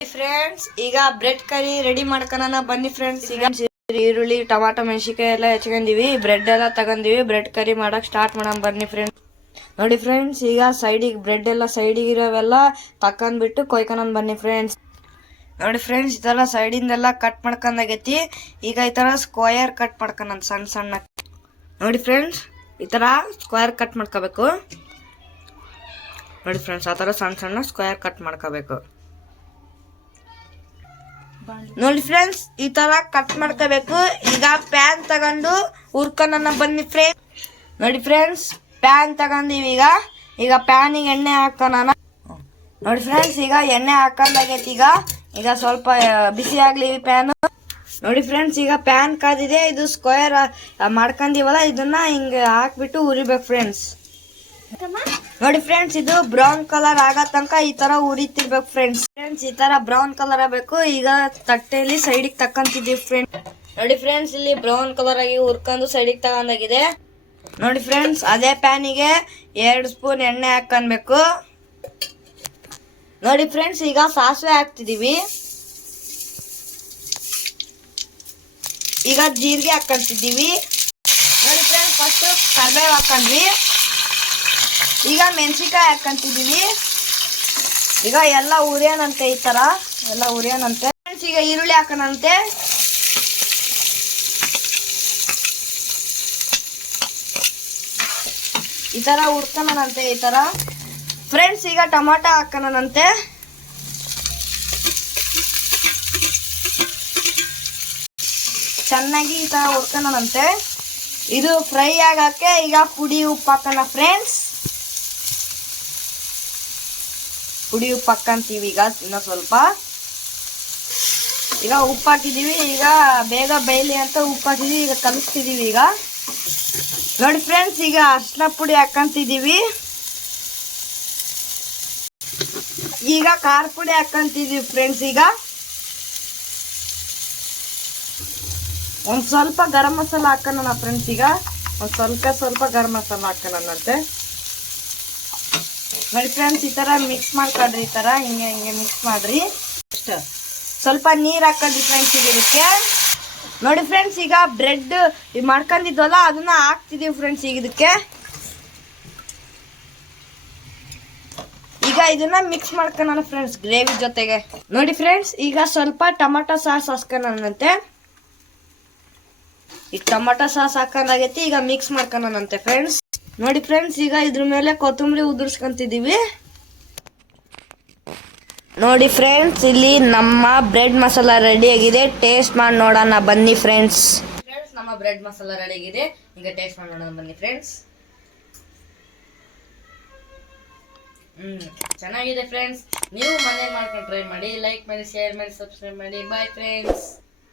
Friends ಈಗ bread ಕರಿ ready ಮಾಡ್ಕೊಳ್ಳೋಣ ಬನ್ನಿ ಫ್ರೆಂಡ್ಸ್. ಈಗ ಈರುಳ್ಳಿ ಟೊಮಾಟೊ ಮೆಣಸಿನಕಾಯಿ ಎಲ್ಲ ಹೆಚ್ಕೊಂಡಿವಿ, ಬ್ರೆಡ್ ಎಲ್ಲ ತಗೊಂಡಿವಿ. ಬ್ರೆಡ್ ಕರಿ ಮಾಡಕ್ ಸ್ಟಾರ್ಟ್ ಮಾಡೋಣ ಬನ್ನಿ ಫ್ರೆಂಡ್ಸ್. ನೋಡಿ ಫ್ರೆಂಡ್ಸ್, ಈಗ ಸೈಡಿಗೆ ಬ್ರೆಡ್ ಎಲ್ಲ ಸೈಡಿಗೆ ಇರೋವೆಲ್ಲ ತಕೊಂಡ್ಬಿಟ್ಟು ಕೊಯ್ಕೊಂಡ್ ಬನ್ನಿ ಫ್ರೆಂಡ್ಸ್. ನೋಡಿ ಫ್ರೆಂಡ್ಸ್, ಈ ತರ ಸೈಡಿಂದೆಲ್ಲ ಕಟ್ ಮಾಡ್ಕೊಂಡಾಗೈತಿ. ಈಗ ಈ ತರ ಸ್ಕ್ವಯರ್ ಕಟ್ ಮಾಡ್ಕೊಂಡ್ ಸಣ್ಣ ಸಣ್ಣ. ನೋಡಿ ಫ್ರೆಂಡ್ಸ್, ಈ ತರ ಸ್ಕ್ವಯರ್ ಕಟ್ ಮಾಡ್ಕೋಬೇಕು. ನೋಡಿ ಫ್ರೆಂಡ್ಸ್, ಆ ತರ ಸಣ್ಣ ಸಣ್ಣ ಸ್ಕ್ವಯರ್ ಕಟ್ ಮಾಡ್ಕೋಬೇಕು. ನೋಡಿ ಫ್ರೆಂಡ್ಸ್, ಈ ತರ ಕಟ್ ಮಾಡ್ಕೋಬೇಕು. ಈಗ ಪ್ಯಾನ್ ತಗೊಂಡು ಹುರ್ಕೊಂಡ ಬನ್ನಿ ಫ್ರೆಂಡ್ಸ್. ನೋಡಿ ಫ್ರೆಂಡ್ಸ್, ಪ್ಯಾನ್ ತಗೊಂಡಿವಿ. ಈಗ ಪ್ಯಾನಿಗೆ ಎಣ್ಣೆ ಹಾಕೋಣ. ನೋಡಿ ಫ್ರೆಂಡ್ಸ್, ಈಗ ಎಣ್ಣೆ ಹಾಕೊಂಡಾಗೈತಿ. ಈಗ ಸ್ವಲ್ಪ ಬಿಸಿ ಆಗ್ಲಿ ಪ್ಯಾನ್. ನೋಡಿ ಫ್ರೆಂಡ್ಸ್, ಈಗ ಪ್ಯಾನ್ ಕಾದಿದೆ. ಇದು ಸ್ಕ್ವೇರ್ ಮಾಡ್ಕೊಂಡಿವಲ್ಲ, ಇದನ್ನ ಹಿಂಗ ಹಾಕ್ಬಿಟ್ಟು ಉರಿಬೇಕು ಫ್ರೆಂಡ್ಸ್. ನೋಡಿ ಫ್ರೆಂಡ್ಸ್, ಇದು ಬ್ರೌನ್ ಕಲರ್ ಆಗೋ ತನಕ ಈ ತರ ಉರಿತಿರ್ಬೇಕು ಫ್ರೆಂಡ್ಸ್. ಈ ತರ ಬ್ರೌನ್ ಕಲರ್ ಆಗಬೇಕು. ಈಗ ತಟ್ಟೆಯಲ್ಲಿ ಸೈಡಿಗೆ ತಕ್ಕಂತಿದ್ದೀವಿ ಫ್ರೆಂಡ್ಸ್. ನೋಡಿ ಫ್ರೆಂಡ್ಸ್, ಇಲ್ಲಿ ಬ್ರೌನ್ ಕಲರ್ ಆಗಿ ಹುರ್ಕೊಂಡು ಸೈಡಿಗೆ ತಗೊಂಡಾಗಿದೆ. ನೋಡಿ ಫ್ರೆಂಡ್ಸ್, ಅದೇ ಪ್ಯಾನಿಗೆ 2 ಸ್ಪೂನ್ ಎಣ್ಣೆ ಹಾಕೊಬೇಕು. ನೋಡಿ ಫ್ರೆಂಡ್ಸ್, ಈಗ ಸಾಸಿವೆ ಹಾಕ್ತಿದೀವಿ. ಈಗ ಜೀರಿಗೆ ಹಾಕೊಂತಿದ್ದೀವಿ. ನೋಡಿ ಫ್ರೆಂಡ್ಸ್, ಫಸ್ಟ್ ಕರಿಬೇವು ಹಾಕೊಂಡ್ವಿ. ಈಗ ಮೆಣಸಿನಕಾಯಿ ಹಾಕೊಂತಿದ್ದೀವಿ. ಈಗ ಎಲ್ಲ ಉರಿಯೋಣಂತೆ, ಈ ತರ ಎಲ್ಲ ಉರಿಯೋಣಂತೆ ಫ್ರೆಂಡ್ಸ್. ಈಗ ಈರುಳ್ಳಿ ಹಾಕೋಣಂತೆ. ಈ ತರ ಹುರ್ಕೊಳ್ಳೋಣಂತೆ ಈ ತರ ಫ್ರೆಂಡ್ಸ್. ಈಗ ಟೊಮಾಟೊ ಹಾಕೋಣಂತೆ. ಚೆನ್ನಾಗಿ ಈ ತರ ಹುರ್ಕೊಳ್ಳೋಣಂತೆ. ಇದು ಫ್ರೈ ಆಗಕ್ಕೆ ಈಗ ಪುಡಿ ಉಪ್ಪು ಹಾಕೋಣ ಫ್ರೆಂಡ್ಸ್. ಪುಡಿ ಉಪ್ಪು ಹಾಕಂತೀವಿ. ಈಗ ಇನ್ನ ಸ್ವಲ್ಪ ಈಗ ಉಪ್ಪು ಹಾಕಿದೀವಿ. ಈಗ ಬೇಗ ಬೇಯಲಿ ಅಂತ ಉಪ್ಪು ಹಾಕಿದೀವಿ. ಈಗ ಕಲಿಸ್ತಿದೀವಿ. ಈಗ ನೋಡಿ ಫ್ರೆಂಡ್ಸ್, ಈಗ ಅರಿಶಿನ ಪುಡಿ ಹಾಕಂತಿದೀವಿ. ಈಗ ಖಾರ ಪುಡಿ ಹಾಕಂತಿದೀವಿ ಫ್ರೆಂಡ್ಸ್. ಈಗ ಒಂದ್ ಸ್ವಲ್ಪ ಗರಂ ಮಸಾಲ ಹಾಕೋಣ ಫ್ರೆಂಡ್ಸ್. ಈಗ ಒಂದ್ ಸ್ವಲ್ಪ ಗರಂ ಮಸಾಲ ಹಾಕೋಣಂತೆ. ನೋಡಿ ಫ್ರೆಂಡ್ಸ್, ಈ ತರ ಮಿಕ್ಸ್ ಮಾಡ್ಕೊಡ್ರಿ. ಈ ತರ ಹಿಂಗೆ ಮಿಕ್ಸ್ ಮಾಡ್ರಿ. ಸ್ವಲ್ಪ ನೀರ್ ಹಾಕೊಂಡ್ರಿ ಫ್ರೆಂಡ್ಸ್ ಇದಕ್ಕೆ. ನೋಡಿ ಫ್ರೆಂಡ್ಸ್, ಈಗ ಬ್ರೆಡ್ ಮಾಡ್ಕೊಂಡಿದ್ವಲ್ಲ ಅದನ್ನ ಹಾಕ್ತಿದೀವಿ ಫ್ರೆಂಡ್ಸ್. ಈಗ ಇದಕ್ಕೆ ಈಗ ಇದನ್ನ ಮಿಕ್ಸ್ ಮಾಡ್ಕೊಳ್ಳೋಣ ಫ್ರೆಂಡ್ಸ್ ಗ್ರೇವಿ ಜೊತೆಗೆ. ನೋಡಿ ಫ್ರೆಂಡ್ಸ್, ಈಗ ಸ್ವಲ್ಪ ಟೊಮಾಟೊ ಸಾಸ್ ಹಾಕೋಣಂತೆ. ಈಗ ಟೊಮಾಟೊ ಸಾಸ್ ಹಾಕೊಂಡಾಗೈತಿ. ಈಗ ಮಿಕ್ಸ್ ಮಾಡ್ಕೊಳ್ಳೋಣಂತೆ ಫ್ರೆಂಡ್ಸ್. ನೋಡಿ ಫ್ರೆಂಡ್ಸ್, ಈಗ ಇದ್ರ ಮೇಲೆ ಕೊತ್ತಂಬರಿ ಉದುರ್ಸ್ಕೊಂತಿದೀವಿ. ನೋಡಿ ಫ್ರೆಂಡ್ಸ್, ಇಲ್ಲಿ ನಮ್ಮ ಬ್ರೆಡ್ ಮಸಾಲ ರೆಡಿ ಆಗಿದೆ. ಟೇಸ್ಟ್ ಮಾಡಿ ನೋಡೋಣ ಬನ್ನಿ ಫ್ರೆಂಡ್ಸ್. ನಮ್ಮ ಬ್ರೆಡ್ ಮಸಾಲ ರೆಡಿ ಆಗಿದೆ. ಈಗ ಟೇಸ್ಟ್ ಮಾಡಿ ನೋಡೋಣ ಬನ್ನಿ ಫ್ರೆಂಡ್ಸ್. ಚೆನ್ನಾಗಿದೆ ಫ್ರೆಂಡ್ಸ್. ನೀವು ಮನೇಲಿ ಮಾಡ್ಕೊಂಡು ಟ್ರೈ ಮಾಡಿ. ಲೈಕ್ ಮಾಡಿ, ಶೇರ್ ಮಾಡಿ, ಸಬ್ಸ್ಕ್ರೈಬ್ ಮಾಡಿ. Bye friends.